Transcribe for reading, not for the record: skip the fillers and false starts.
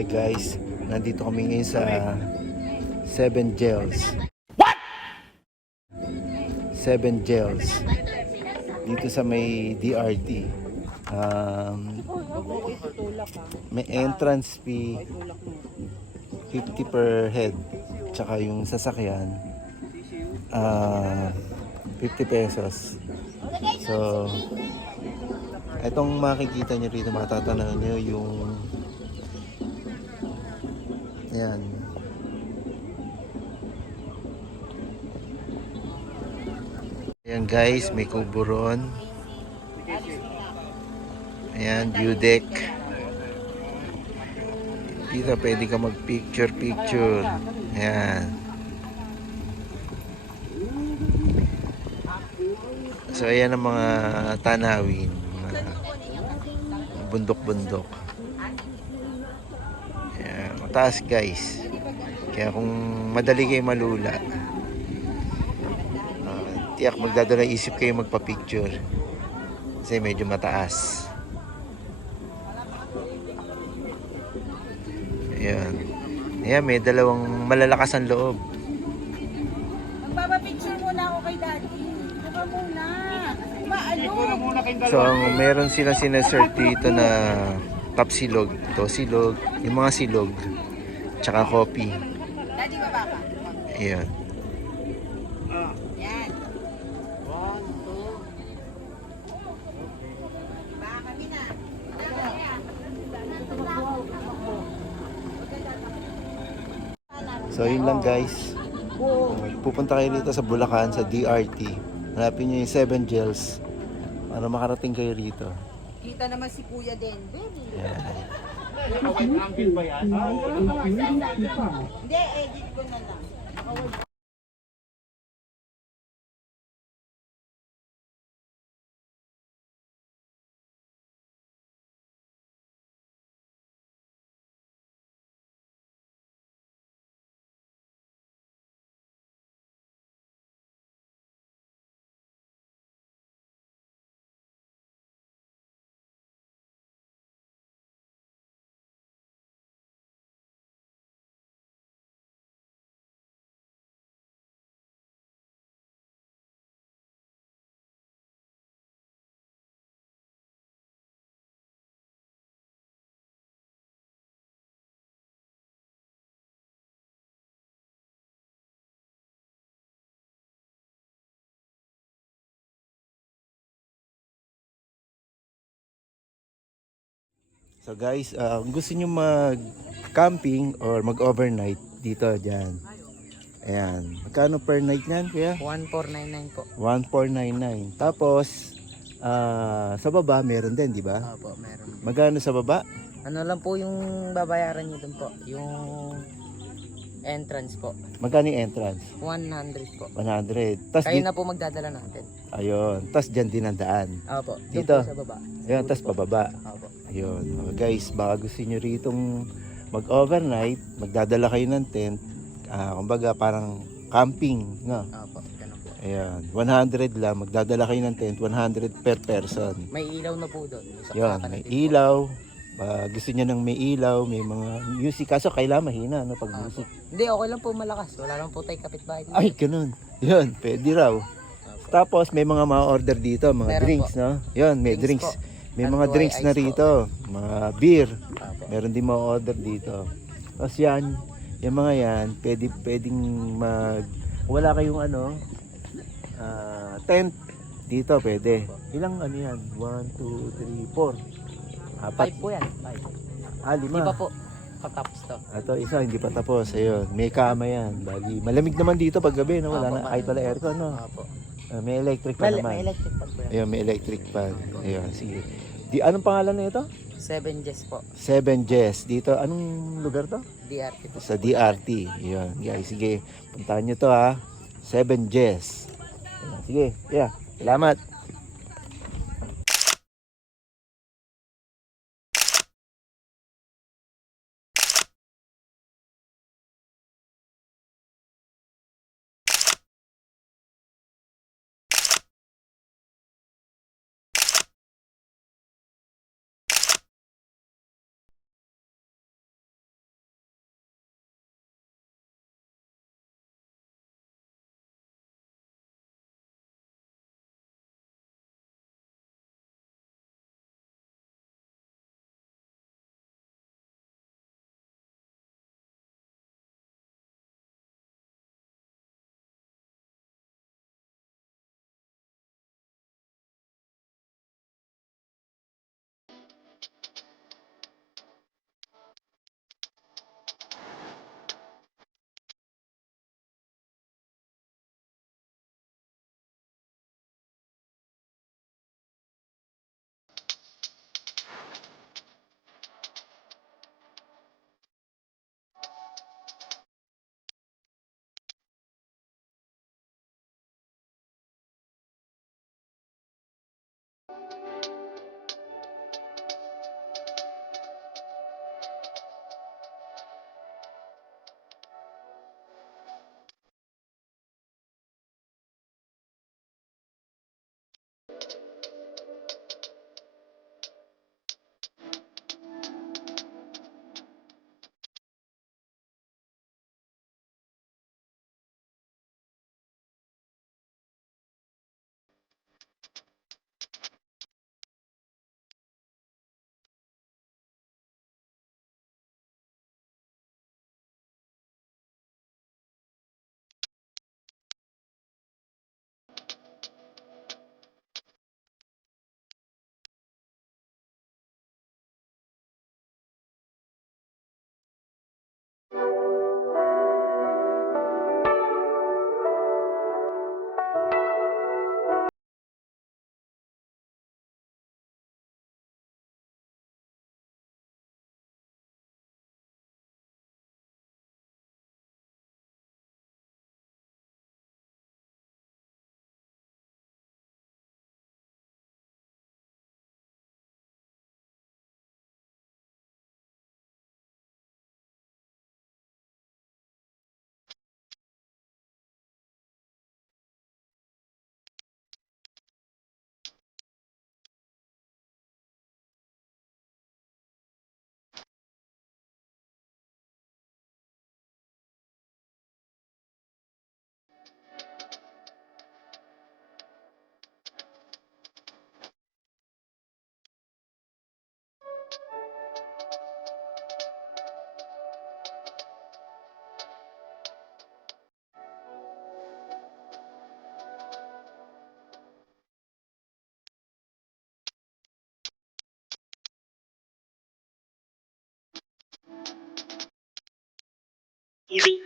Hi guys, nandito kami ngayon sa Seven Gels. Seven Gels. Dito sa may DRT. May entrance fee 50 per head. Tsaka yung sasakyan 50 pesos. So, itong makikita nyo rito, matatanaw nyo yung yan. Ayan guys, may kuburon. Ayan, view deck. Dito pwede ka mag picture. Ayan. So ayan ang mga tanawin, mga bundok-bundok. Ayan, mataas guys. Kaya kung madali kayo malula, tiyak magdadala isip kayo magpa-picture. Kasi medyo mataas. Ayan. Ayan, may dalawang malalakas ang loob. Magpapapicture muna ako kay daddy. Baka muna. Maalog. So, meron silang sinasert dito na tapsilog. Ito, silog. Yung mga silog. Tsaka coffee. Daddy, baba ka. Ayan. Yan. 1, 2. Baka kami na. So, yun lang guys. Pupunta kayo dito sa Bulacan, sa DRT. Hanapin nyo yung Seven Gels para makarating kayo rito. Kita naman si Kuya din. Ayan. Hindi, edit ko na lang. So guys, kung gusto nyo mag-camping or mag-overnight dito, dyan. Ayan. Magkano per night yan, kuya? 1499 po. 1499. Tapos, sa baba, meron din, di ba? Opo, meron. Magkano sa baba? Ano lang po yung babayaran niyo dun po? Yung entrance po. Magkano yung entrance? 100 po. 100. Tas Kayo na po magdadala natin. ayun. Tas dyan din ang daan. Opo. Dun Dito. po sa baba. Ayun, tas pababa. Opo. Ayun. Guys, baka gusto nyo ritong mag-overnight, magdadala kayo ng tent. Kumbaga parang camping, no? Opo. Ganun po. Ayan. 100 lang. Magdadala kayo ng tent. 100 per person. May ilaw na po doon. Yun. May ilaw. Gusto niya ng may ilaw, may mga music. Kaso kailangan mahina, no? Pag music. Hindi, okay lang po malakas. Wala lang po tayo kapitbahay dito. Ay, ganun. Yun, pwede raw. Tapos may mga order dito, mga Meron drinks, po. no? Yun, may Drinks drinks. po. May Ano mga po, drinks ice na po. rito, mga beer. Opo. Meron din mga order dito. Tapos yan, yung mga yan, pwedeng wala kayong tent dito, pwede. Ilang yan? 1, 2, 3, 4. 5 po yan. 5. Lima. Di pa po patapos to. Ito isa, hindi pa tapos. Ayun, may kama yan. Bali, malamig naman dito pag gabi, no? Wala Opo, na, kahit wala aircon, no? Opo. May electric pa naman. May electric pan po yan. Ayun, may electric fan. Ayun, sige. Anong pangalan na ito? 7 Jess po. Seven Jess. Dito, anong lugar to? DRT po. Sa DRT. Ayun, guys, sige. Puntahan nyo to, ha. Seven Jess. Ayun, sige, yeah. Salamat. Easy.